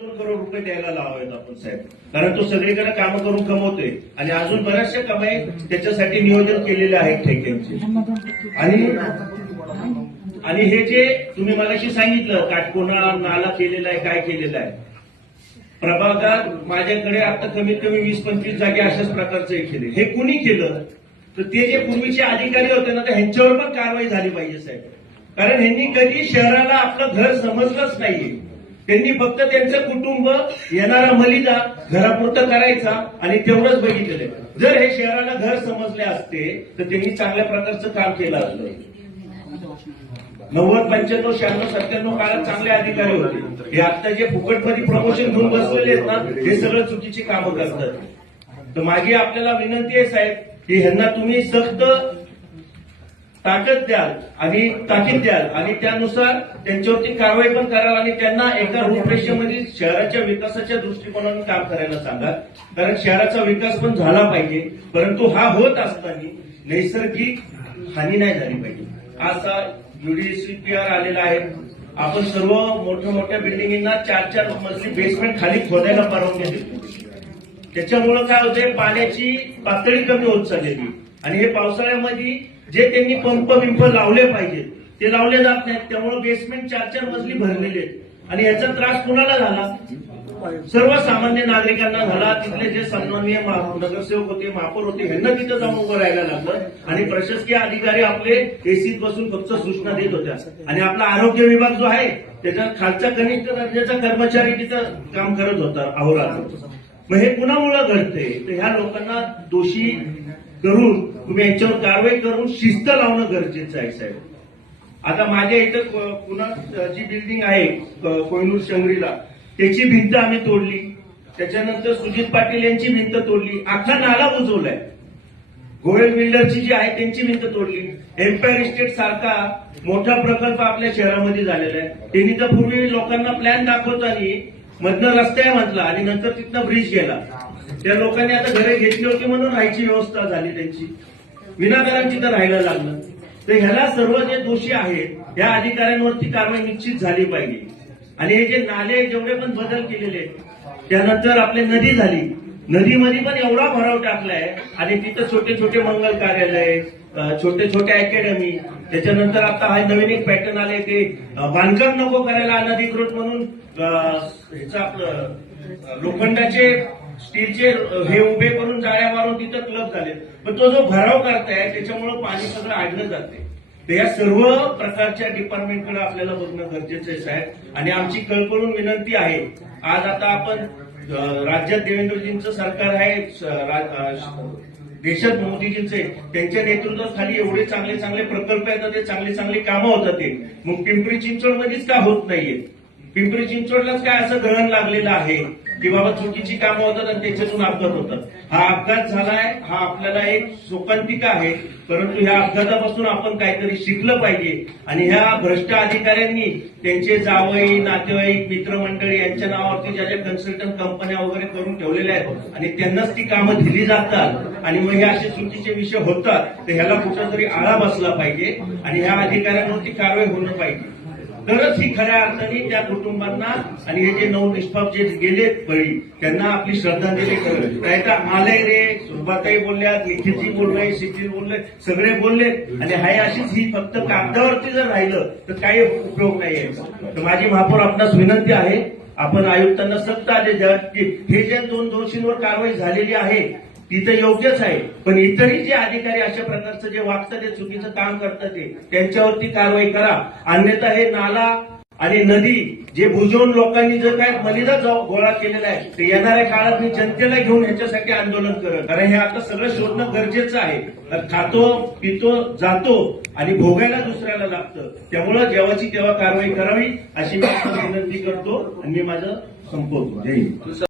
करोड रुपये द्यायला लावावेत आपण साहेब, कारण तो सगळीकडे काम करून कमवतोय आणि अजून बऱ्याचशा कमाई त्याच्यासाठी नियोजन केलेले आहेत ठेक्यांचे. आणि हे जे तुम्ही मगाशी सांगितलं काटकोणा नाला केलेला आहे, काय केलेलं आहे प्रभागात, माझ्याकडे आता कमीत कमी 20-25 जागे अशाच प्रकारचे केले. हे कुणी केलं तर ते जे पूर्वीचे अधिकारी होते ना, तर ह्यांच्यावर पण कारवाई झाली पाहिजे साहेब, कारण ह्यांनी कधी शहराला आपलं घर समजलंच नाहीये. त्यांनी फक्त त्यांचं कुटुंब येणारा मलिदा घरापुरतं करायचा आणि तेवढंच बघितलेलं. जर हे शहराला घर समजले असते तर त्यांनी चांगल्या प्रकारचं काम केलं असतं. 90, 95, 96, 97 काळात चांगले अधिकारी होते. हे आता जे फुकटमध्ये प्रमोशन घेऊन बसलेले आहेत ना, हे सगळं चुकीची कामं करतात. तर माझी आपल्याला विनंती आहे साहेब की ह्यांना तुम्ही सक्त ताकद द्याल आणि त्यानुसार त्यांच्यावरती कारवाई पण कराल आणि त्यांना एका रूपरेषेमध्ये शहराच्या विकासाच्या दृष्टिकोनातून काम करायला सांगा, कारण शहराचा विकास पण झाला पाहिजे, परंतु हा होत असताना नैसर्गिक हानी नाही झाली पाहिजे. असा UDCPR आलेला आहे. आपण सर्व मोठ्या बिल्डिंगींना 4-4 मजली बेसमेंट खाली खोदायला परवानगी देतो. त्याच्यामुळे काय होतंय, पाण्याची पातळी कमी होत चाललेली आणि हे पावसाळ्यामध्ये जे त्यांनी पंप लावले पाहिजेत ते लावले जात नाहीत. त्यामुळे बेसमेंट 4-4 मजली भरलेले आहेत आणि याचा त्रास कुणाला झाला? सर्वसामान्य नागरिकांना झाला. तिथले जे सन्माननीय नगरसेवक होते, महापौर होते, ह्यांना तिथं जाऊन उभं राहायला लागलं आणि प्रशासकीय अधिकारी आपले एसीत बसून फक्त सूचना देत होत्या आणि आपला आरोग्य विभाग जो आहे त्याच्या खालच्या कनिष्ठ दर्जाचा कर्मचारी तिथं काम करत होता अहोरात्र. मग हे कुणामुळे घडते? तर ह्या लोकांना दोषी करून तुम्ही यांच्यावर कारवाई करून शिस्त लावणं गरजेचं आहे साहेब. आता माझ्या इथं पुन्हा जी बिल्डिंग आहे कोहिनूर शंगरीला, त्याची भिंत आम्ही तोडली. त्याच्यानंतर सुजित पाटील यांची भिंत तोडली. अख्खा नाला बुजवलाय. गोयल बिल्डरची जी आहे त्यांची भिंत तोडली. एम्पायर इस्टेट सारखा मोठा प्रकल्प आपल्या शहरामध्ये झालेला आहे. त्यांनी तर पूर्वी लोकांना प्लॅन दाखवताना मधनं रस्ता आहे म्हटला आणि नंतर तिथनं ब्रिज गेला. त्या लोकांनी आता घरे घेतली होती म्हणून राहायची व्यवस्था झाली त्यांची, विनाकारांची तर राहायला लागलं. तर ह्याला सर्व जे दोषी आहेत या अधिकाऱ्यांवरती कारवाई निश्चित झाली पाहिजे. आणि हे जे नाले जेवढे पण बदल केलेले आहेत, त्यानंतर आपली नदी झाली, नदीमध्ये पण एवढा भराव टाकलाय आणि तिथं छोटे मंगल कार्यालय, छोटे अकॅडमी, त्याच्यानंतर आता हा नवीन एक पॅटर्न आले ते बांधकाम नको करायला अनधिकृत म्हणून ह्याचं आपलं लोखंडाचे स्टीलचे हे उभे करून जाळ्या मारून तिथं क्लब झाले. पण तो जो भराव करताय त्याच्यामुळे पाणी सगळं आडलं जाते. तर या सर्व प्रकारच्या डिपार्टमेंटकडे आपल्याला बघणं गरजेचं आहे साहेब. आणि आमची कळकळून विनंती आहे, आज आता आपण राज्यात देवेंद्रजींचं सरकार आहे, देशात मोदीजींचे, त्यांच्या नेतृत्वाखाली एवढे चांगले प्रकल्प आहेत, ते चांगली कामं होतात. ते मग पिंपरी चिंचवड मध्येच का होत नाहीये? पिंपरी चिंचवडलाच काय असं ग्रहण लागलेलं आहे की बाबा चुकीची कामं होतात आणि त्याच्यातून अपघात होतात? हा अपघात झालाय, हा आपल्याला एक शोकांतिका आहे, परंतु ह्या अपघातापासून आपण काहीतरी शिकलं पाहिजे. आणि ह्या भ्रष्ट अधिकाऱ्यांनी त्यांचे जावई, नातेवाईक, मित्रमंडळी यांच्या नावावरती ज्या कन्सल्टंट कंपन्या वगैरे करून ठेवलेल्या आहेत आणि त्यांनाच ती कामं दिली जातात आणि मग हे असे चुकीचे विषय होतात. तर ह्याला कुठंतरी आळा बसला पाहिजे आणि ह्या अधिकाऱ्यांवरती कारवाई होणं पाहिजे. तरच ही खऱ्या अर्थाने त्या कुटुंबांना आणि हे जे 9 निष्पाप जे गेले बळी त्यांना आपली श्रद्धांजली करेल. नाही तर आलंय रे, सुरुवातही बोलल्या, निखिलजी बोलले, शिथिल बोलले, सगळे बोलले आणि हाय अशीच ही फक्त कागदावरती जर राहिलं तर काही उपयोग नाही आहे. तर माझी महापौर आपणास विनंती आहे, आपण आयुक्तांना सक्त आदेश द्या की हे जे 2 दोषींवर कारवाई झालेली आहे ती तर योग्यच आहे, पण इतरही जे अधिकारी अशा प्रकारचं जे वागतात, ते चुकीचं काम करतात, त्यांच्यावरती कारवाई करा. अन्यथा हे नाला आणि नदी जे बुजवून लोकांनी जर काय मलिदा गोळा केलेला आहे ते येणाऱ्या काळात मी जनतेला घेऊन ह्याच्यासाठी आंदोलन करत, कारण हे आता सगळं शोधणं गरजेचं आहे. खातो पितो जातो आणि भोगायला दुसऱ्याला लागतं. त्यामुळे जेव्हाची तेव्हा कारवाई करावी अशी मी विनंती करतो आणि मी माझं संपवतो. जय हिंद.